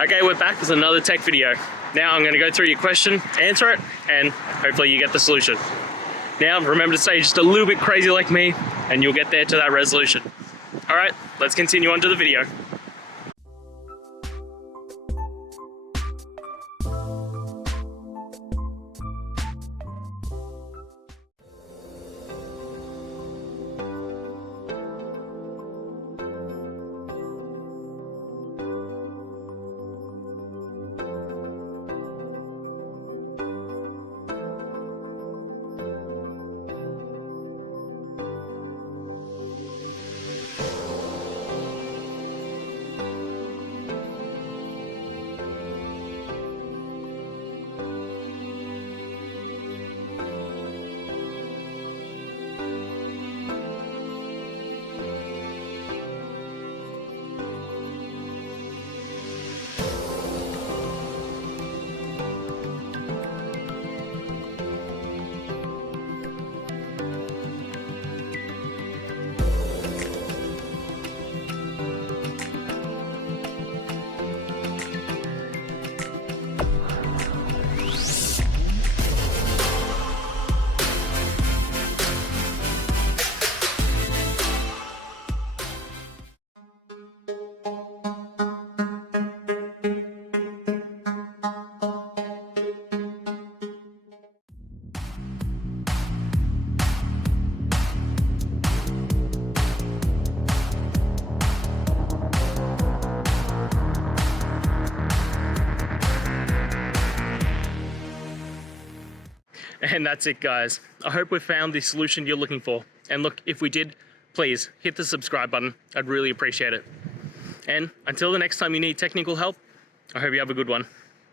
Okay, we're back with another tech video. Now I'm going to go through your question, answer it, and hopefully you get the solution. Now remember to stay just a little bit crazy like me, and you'll get there to that resolution. Alright, let's continue on to the video. And that's it, guys. I hope we found the solution you're looking for. And look, if we did, please hit the subscribe button. I'd really appreciate it. And until the next time you need technical help, I hope you have a good one.